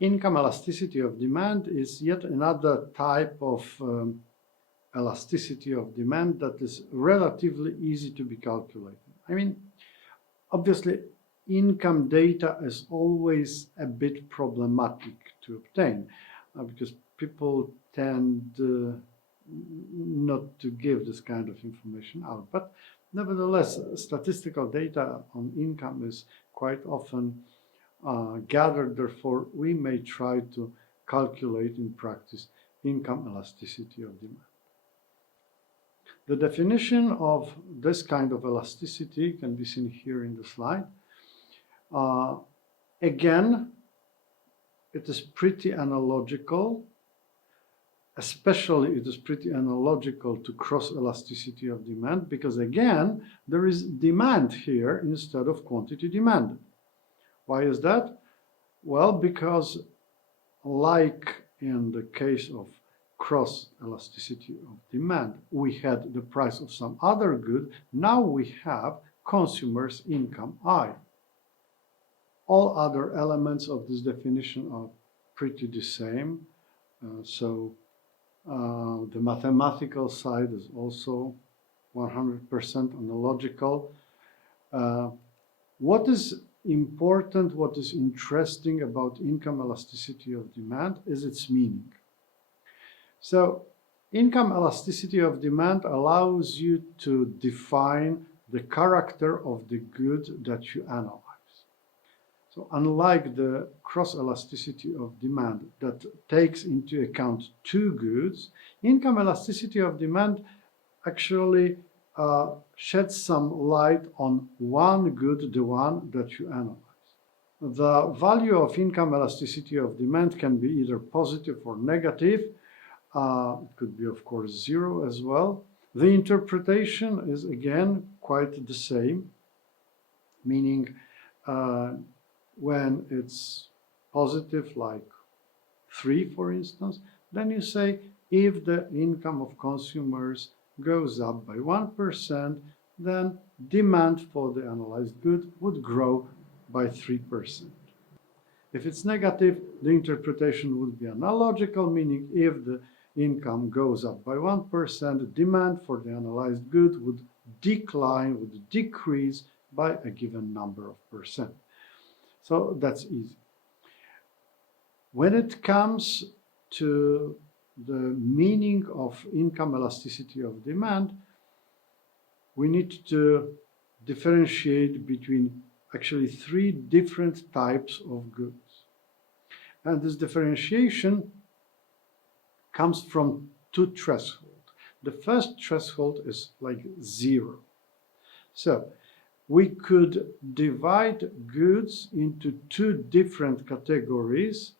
Income elasticity of demand is yet another type of elasticity of demand that is relatively easy to be calculated. I mean, obviously, income data is always a bit problematic to obtain because people tend not to give this kind of information out. But nevertheless, statistical data on income is quite often gathered. Therefore, we may try to calculate in practice income elasticity of demand. The definition of this kind of elasticity can be seen here in the slide. Again, it is pretty analogical. Especially, it is pretty analogical to cross-elasticity of demand because, again, there is demand here instead of quantity demanded. Why is that? Well, because like in the case of cross-elasticity of demand, we had the price of some other good. Now we have consumer's income I. All other elements of this definition are pretty the same. The mathematical side is also 100% analogical. What is important, what is interesting about income elasticity of demand is its meaning. So, income elasticity of demand allows you to define the character of the good that you analyze. So unlike the cross-elasticity of demand that takes into account two goods, income elasticity of demand actually sheds some light on one good, the one that you analyze. The value of income elasticity of demand can be either positive or negative. It could be, of course, zero as well. The interpretation is, again, quite the same, meaning when it's positive, like 3, for instance, then you say if the income of consumers goes up by 1%, then demand for the analyzed good would grow by 3%. If it's negative, the interpretation would be analogical, meaning if the income goes up by 1%, demand for the analyzed good would decline, would decrease by a given number of percent. So that's easy. When it comes to the meaning of income elasticity of demand, we need to differentiate between actually 3 different types of goods. And this differentiation comes from 2 thresholds. The first threshold is like 0. So we could divide goods into 2 different categories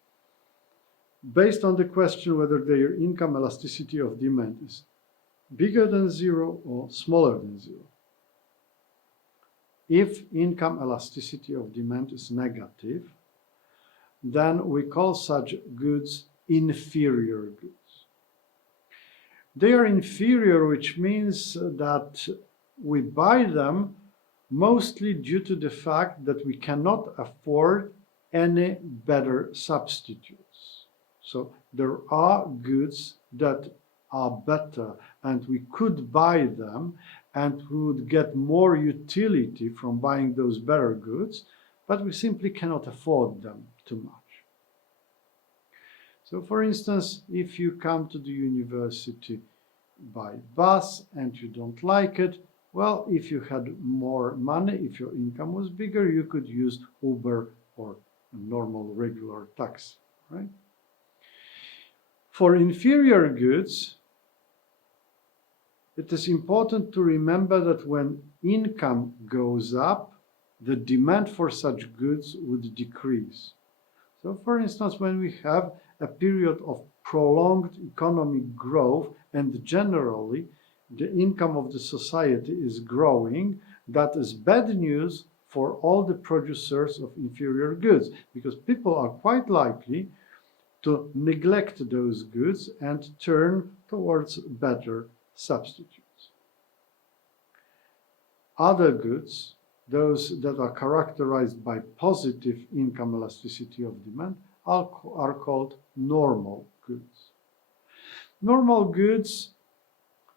based on the question whether their income elasticity of demand is bigger than 0 or smaller than 0. If income elasticity of demand is negative, then we call such goods inferior goods. They are inferior, which means that we buy them mostly due to the fact that we cannot afford any better substitutes. So there are goods that are better and we could buy them and we would get more utility from buying those better goods, but we simply cannot afford them too much. So for instance, if you come to the university by bus and you don't like it, well, if you had more money, if your income was bigger, you could use Uber or a normal regular taxi, right? For inferior goods, it is important to remember that when income goes up, the demand for such goods would decrease. So, for instance, when we have a period of prolonged economic growth and generally the income of the society is growing, that is bad news for all the producers of inferior goods, because people are quite likely to neglect those goods and turn towards better substitutes. Other goods, those that are characterized by positive income elasticity of demand, are called normal goods. Normal goods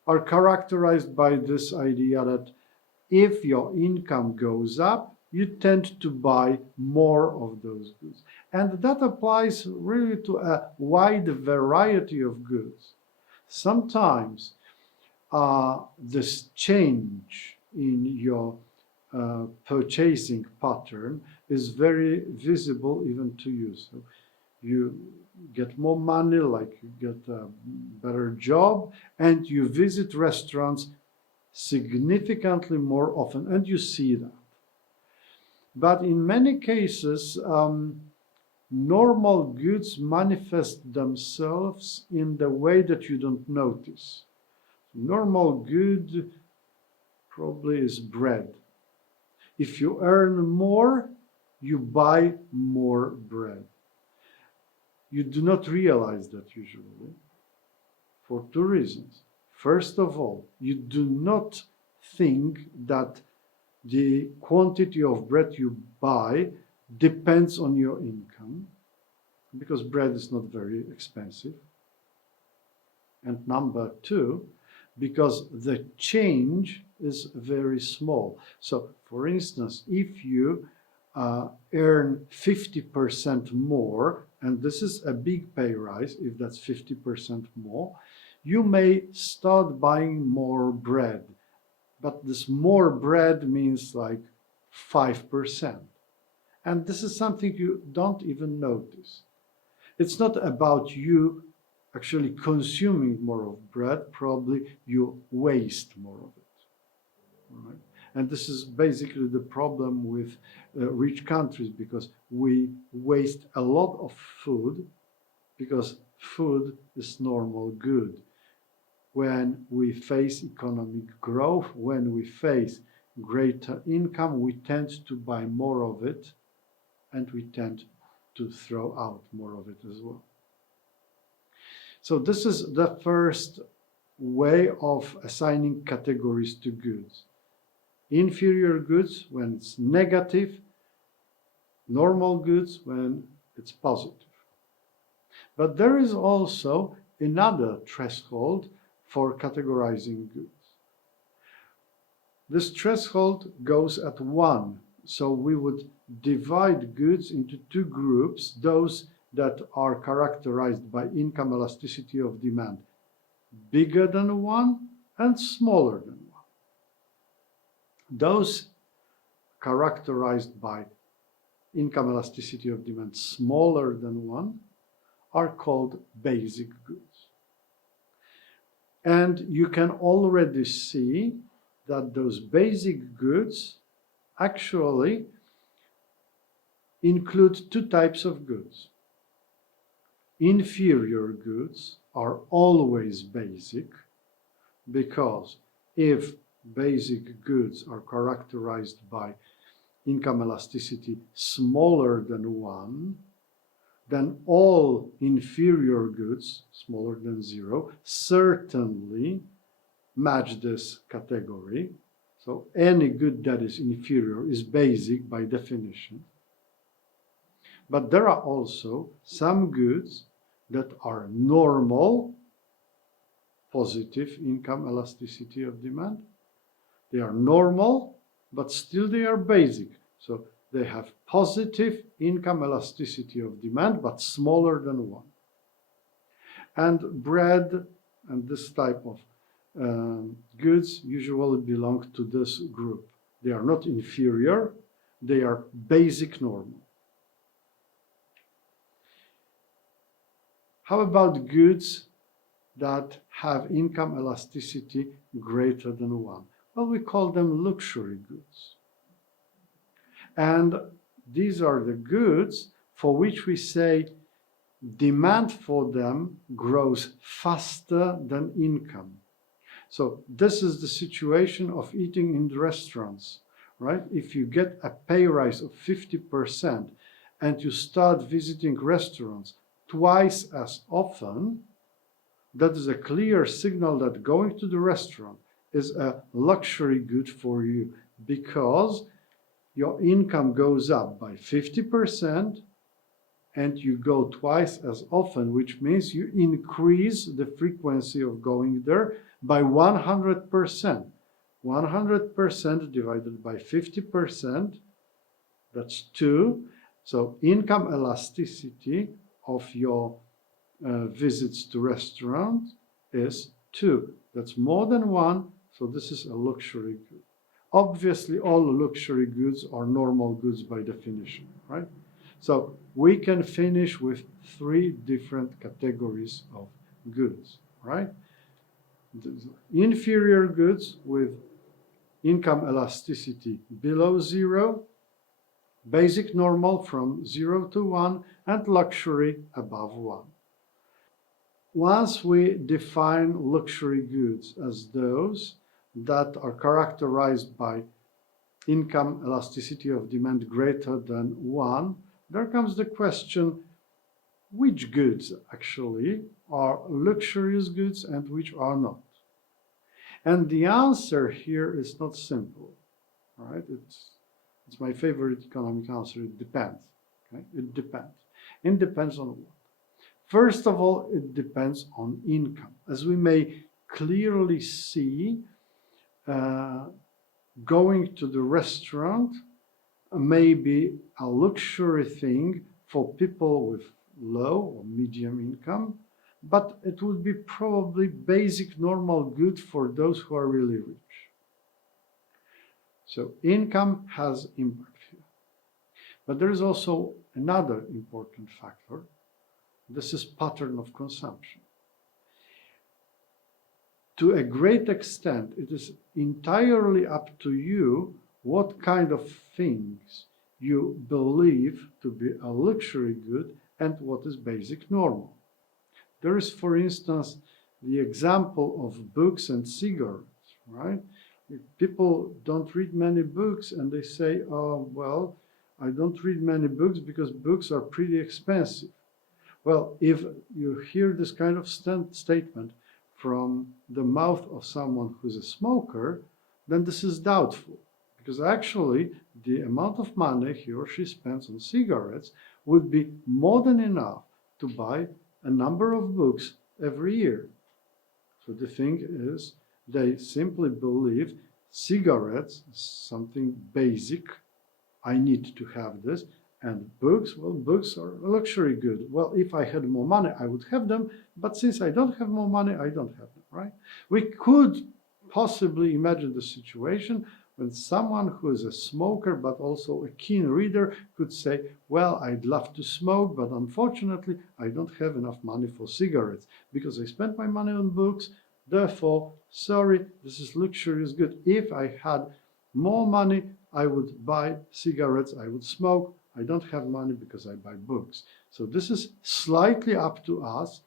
are characterized by this idea that if your income goes up, you tend to buy more of those goods. And that applies really to a wide variety of goods. Sometimes this change in your purchasing pattern is very visible even to you. So you get more money, like you get a better job, and you visit restaurants significantly more often, and you see that. But in many cases, normal goods manifest themselves in the way that you don't notice. Normal good probably is bread. If you earn more, you buy more bread. You do not realize that usually for two reasons. First of all, you do not think that the quantity of bread you buy depends on your income, because bread is not very expensive. And number two, because the change is very small. So, for instance, if you earn 50% more, and this is a big pay rise, if that's 50% more, you may start buying more bread. But this more bread means like 5%. And this is something you don't even notice. It's not about you actually consuming more of bread, probably you waste more of it. Right? And this is basically the problem with rich countries, because we waste a lot of food, because food is normal good. When we face economic growth, when we face greater income, we tend to buy more of it, and we tend to throw out more of it as well. So this is the first way of assigning categories to goods. Inferior goods when it's negative, normal goods when it's positive. But there is also another threshold for categorizing goods. This threshold goes at 1. So we would divide goods into two groups, those that are characterized by income elasticity of demand, bigger than 1 and smaller than 1. Those characterized by income elasticity of demand smaller than 1 are called basic goods. And you can already see that those basic goods actually include two types of goods. Inferior goods are always basic, because if basic goods are characterized by income elasticity smaller than 1, then all inferior goods, smaller than 0, certainly match this category. So any good that is inferior is basic by definition. But there are also some goods that are normal, positive income elasticity of demand. They are normal, but still they are basic. So they have positive income elasticity of demand, but smaller than 1. And bread and this type of goods usually belong to this group. They are not inferior, they are basic normal. How about goods that have income elasticity greater than 1? Well, we call them luxury goods. And these are the goods for which we say demand for them grows faster than income. So this is the situation of eating in the restaurants, right? If you get a pay rise of 50% and you start visiting restaurants twice as often, that is a clear signal that going to the restaurant is a luxury good for you, because your income goes up by 50%, and you go twice as often, which means you increase the frequency of going there by 100%. 100% divided by 50%, that's 2. So income elasticity of your visits to restaurant is 2. That's more than 1, so this is a luxury good. Obviously, all luxury goods are normal goods by definition, right? So we can finish with 3 different categories of goods, right? Inferior goods with income elasticity below 0, basic normal from 0 to 1, and luxury above 1. Once we define luxury goods as those that are characterized by income elasticity of demand greater than 1, there comes the question, which goods actually are luxurious goods and which are not? And the answer here is not simple, right? It's my favorite economic answer. It depends. Okay? It depends. It depends on what? First of all, it depends on income. As we may clearly see, going to the restaurant may be a luxury thing for people with low or medium income, but it would be probably basic normal good for those who are really rich. So income has impact here. But there is also another important factor. This is pattern of consumption. To a great extent, it is entirely up to you what kind of things you believe to be a luxury good and what is basic normal. There is, for instance, the example of books and cigarettes, right? People don't read many books and they say, oh, well, I don't read many books because books are pretty expensive. Well, if you hear this kind of statement from the mouth of someone who's a smoker, then this is doubtful. Because actually, the amount of money he or she spends on cigarettes would be more than enough to buy a number of books every year. So the thing is, they simply believe cigarettes is something basic. I need to have this. And books, well, books are a luxury good. Well, if I had more money, I would have them. But since I don't have more money, I don't have them, right? We could possibly imagine the situation when someone who is a smoker but also a keen reader could say, well, I'd love to smoke, but unfortunately, I don't have enough money for cigarettes because I spent my money on books. Therefore, sorry, this is luxurious good. If I had more money, I would buy cigarettes, I would smoke. I don't have money because I buy books. So this is slightly up to us.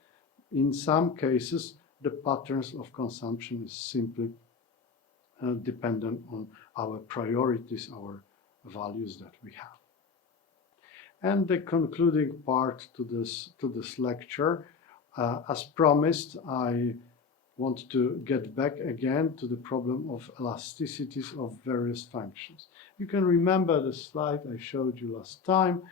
In some cases, the patterns of consumption is simply dependent on our priorities, our values that we have. And the concluding part to this lecture, as promised, I want to get back again to the problem of elasticities of various functions. You can remember the slide I showed you last time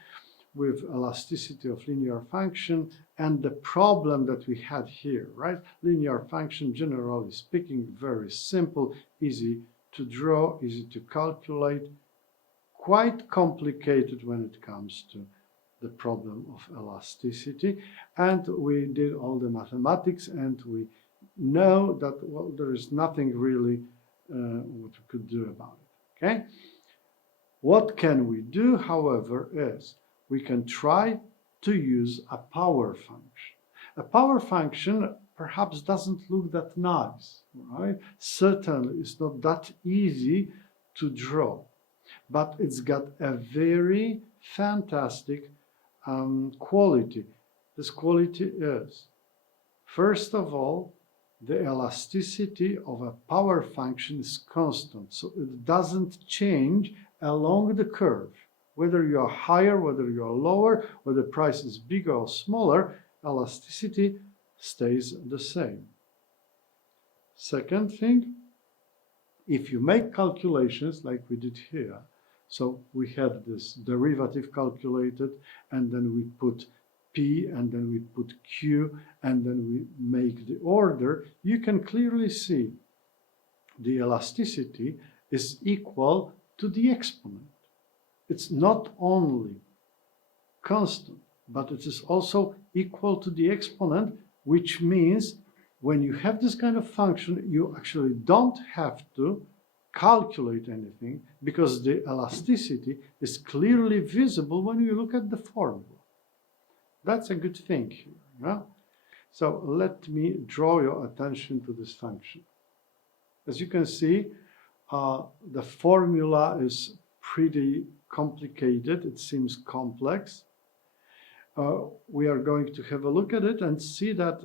with elasticity of linear function and the problem that we had here, right? Linear function, generally speaking, very simple, easy to draw, easy to calculate, quite complicated when it comes to the problem of elasticity. And we did all the mathematics and we know that, well, there is nothing really what we could do about it, okay? What can we do, however, is we can try to use a power function. A power function perhaps doesn't look that nice, right? Certainly it's not that easy to draw, but it's got a very fantastic quality. This quality is, first of all, the elasticity of a power function is constant, so it doesn't change along the curve. Whether you are higher, whether you are lower, whether the price is bigger or smaller, elasticity stays the same. Second thing, if you make calculations like we did here, So we had this derivative calculated, and then we put P, and then we put Q, and then we make the order. You can clearly see the elasticity is equal to the exponent. It's not only constant, but it is also equal to the exponent, which means when you have this kind of function, you actually don't have to calculate anything, because the elasticity is clearly visible when you look at the formula. That's a good thing here. Yeah? So let me draw your attention to this function. As you can see, the formula is pretty complicated. It seems complex. We are going to have a look at it and see that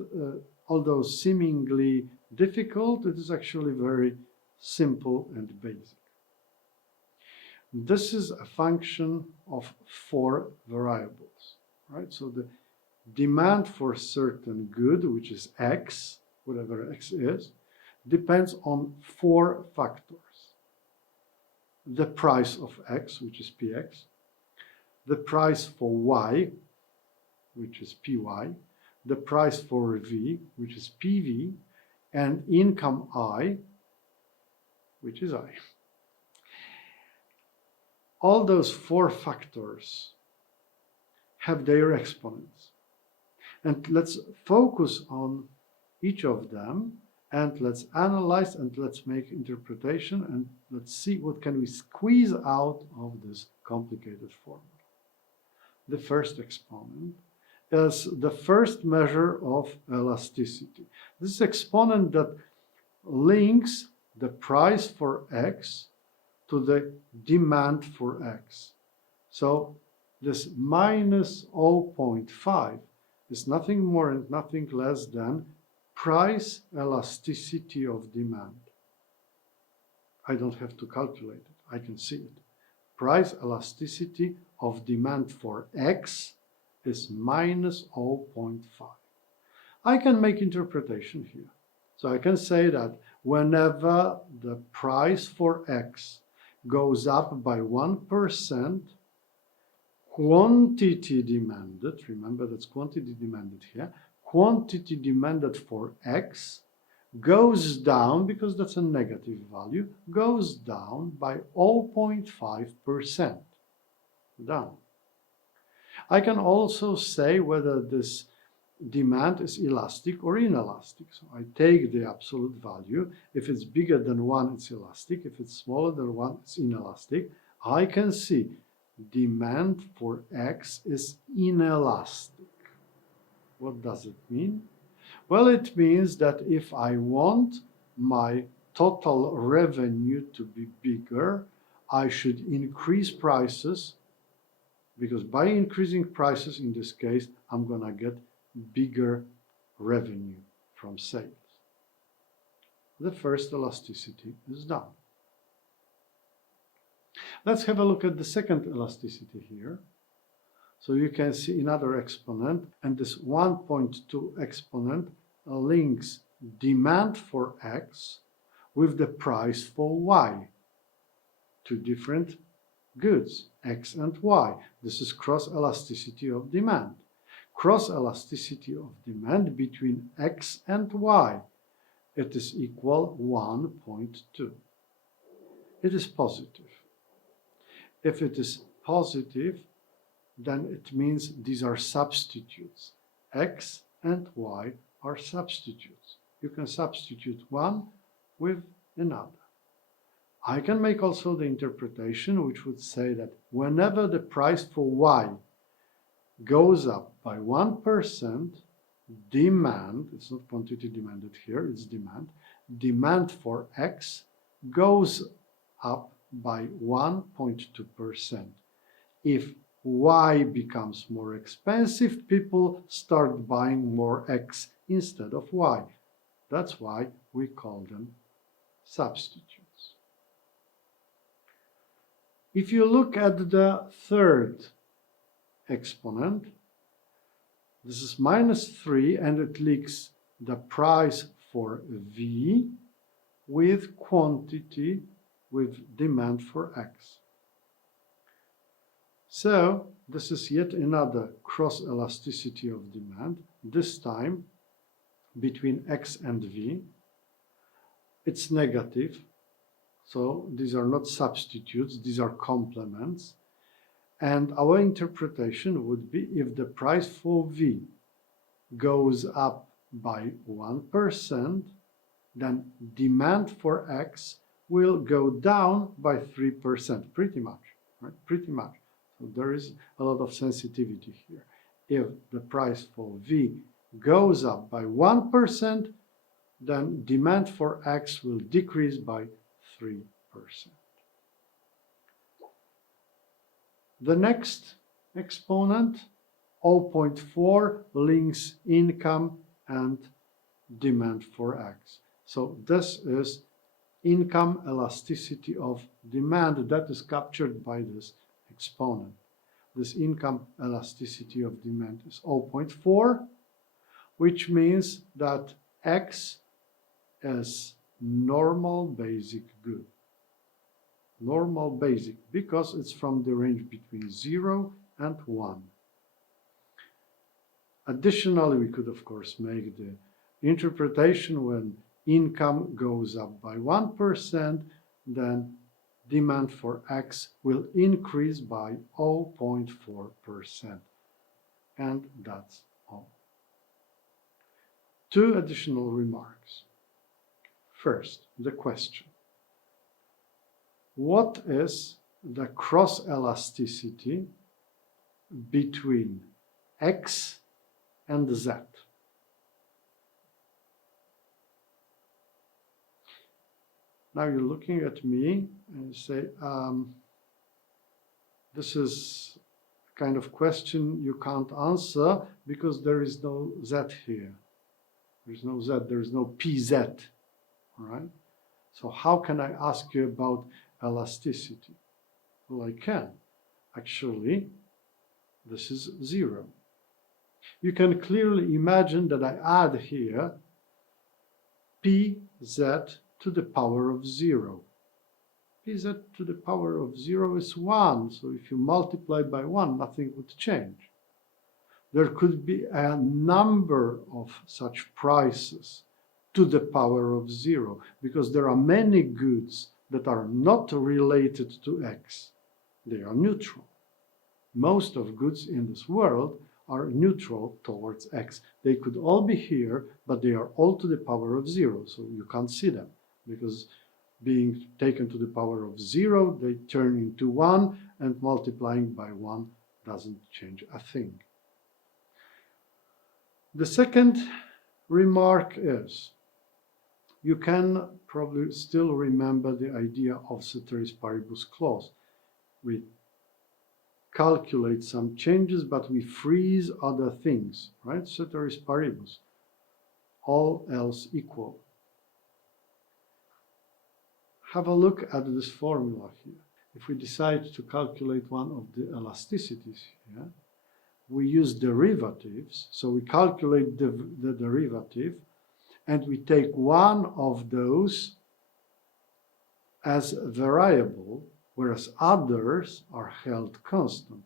although seemingly difficult, it is actually very simple and basic. This is a function of 4 variables, right? So the demand for a certain good, which is x, whatever x is, depends on 4 factors. The price of x, which is px, the price for y, which is py, the price for v, which is pv, and income I, which is I. All those 4 factors have their exponents. And let's focus on each of them, and let's analyze, and let's make interpretation, and let's see what can we squeeze out of this complicated formula. The first exponent is the first measure of elasticity. This is exponent that links the price for x to the demand for x. So this minus 0.5 is nothing more and nothing less than price elasticity of demand. I don't have to calculate it. I can see it. Price elasticity of demand for x is minus 0.5. I can make interpretation here. So I can say that whenever the price for x goes up by 1%, quantity demanded, remember that's quantity demanded here, quantity demanded for x goes down, because that's a negative value, goes down by 0.5%. Down. I can also say whether this demand is elastic or inelastic. So I take the absolute value. If it's bigger than 1, it's elastic. If it's smaller than 1, it's inelastic. I can see demand for x is inelastic. What does it mean? Well, it means that if I want my total revenue to be bigger, I should increase prices, because by increasing prices in this case, I'm going to get bigger revenue from sales. The first elasticity is done. Let's have a look at the second elasticity here. So you can see another exponent, and this 1.2 exponent links demand for x with the price for y. 2 different goods, x and y. This is cross-elasticity of demand. Cross-elasticity of demand between x and y, it is equal 1.2. It is positive. If it is positive, then it means these are substitutes. X and y are substitutes. You can substitute one with another. I can make also the interpretation which would say that whenever the price for y goes up by 1%, demand, it's not quantity demanded here, it's demand, demand for x goes up by 1.2%. If y becomes more expensive, people start buying more x instead of y. That's why we call them substitutes. If you look at the third exponent, this is minus 3, and it links the price for v with quantity, with demand for x. So this is yet another cross-elasticity of demand, this time between X and V. It's negative, so these are not substitutes, these are complements. And our interpretation would be if the price for V goes up by 1%, then demand for X will go down by 3%, pretty much, right? Pretty much. So there is a lot of sensitivity here. If the price for V goes up by 1%, then demand for X will decrease by 3%. The next exponent, 0.4, links income and demand for X. So this is income elasticity of demand that is captured by this exponent. This income elasticity of demand is 0.4, which means that X is normal basic good. Normal basic, because it's from the range between 0 and 1. Additionally, we could of course make the interpretation when income goes up by 1%, then demand for X will increase by 0.4%. And that's all. Two additional remarks. First, the question. What is the cross-elasticity between X and Z? Now you're looking at me and you say, this is a kind of question you can't answer because there is no Z here. There's no Z, there's no PZ, all right? So how can I ask you about elasticity? Well, I can. Actually, this is 0. You can clearly imagine that I add here PZ to the power of 0. PZ to the power of 0 is 1, so if you multiply by 1, nothing would change. There could be a number of such prices to the power of 0, because there are many goods that are not related to X. They are neutral. Most of goods in this world are neutral towards X. They could all be here, but they are all to the power of 0, so you can't see them, because being taken to the power of 0, they turn into 1, and multiplying by 1 doesn't change a thing. The second remark is, you can probably still remember the idea of ceteris paribus clause. We calculate some changes, but we freeze other things, right? Ceteris paribus, all else equal. Have a look at this formula here. If we decide to calculate one of the elasticities here, we use derivatives. So we calculate the derivative, and we take one of those as a variable, whereas others are held constant.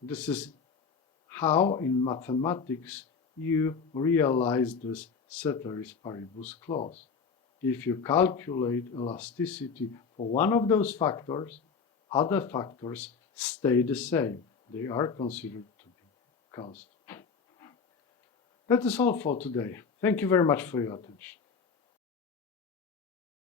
This is how in mathematics you realize this ceteris paribus clause. If you calculate elasticity for one of those factors, other factors stay the same. They are considered to be constant. That is all for today. Thank you very much for your attention.